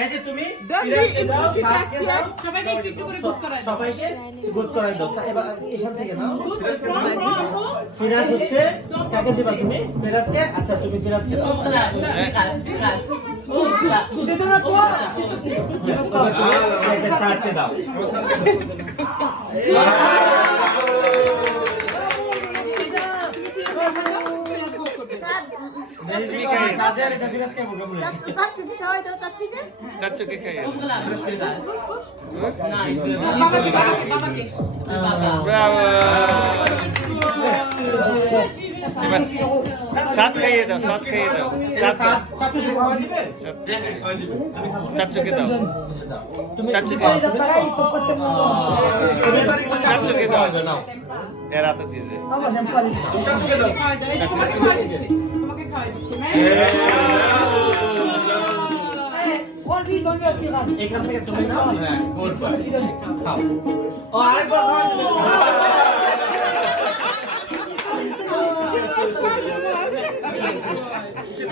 এই যে তুমি ফিরাজকে দাও, সাদকে দাও, সবাইকে একটু করে গুড করাই দাও। সবাইকে গুড করাই দাও। এবার এখান থেকে নাও। ফিরাজ হচ্ছে কাকে দিবা তুমি? ফিরাজকে। আচ্ছা তুমি ফিরাজকে দাও। একটা সাদকে দাও। সাদের এটা ফিরাজকে বলবো বলে। চাচুকে খাওয়াই দাও, চাচুকে। চাচুকে খাইয়ে বাবাকে ব্রাভো এবার সাত খাইয়ে দাও, সাত খাইয়ে দাও, সাত দাও। চাচুকে খাওয়া দিবে? চাচুকে দাও, তুমি চাচুকে চাচুকে দাও নাও। এরা তো দিয়ে দে চাচুকে দাও। খাওয়াই দাও। এই যে তোমাকে খাওয়াই দিচ্ছে, তোমাকে খাওয়াই দিচ্ছে। এখান থেকে তুমি নাও। হ্যাঁ, গোল পাই। খাও। ও আরেকবার খাওয়া দিবে।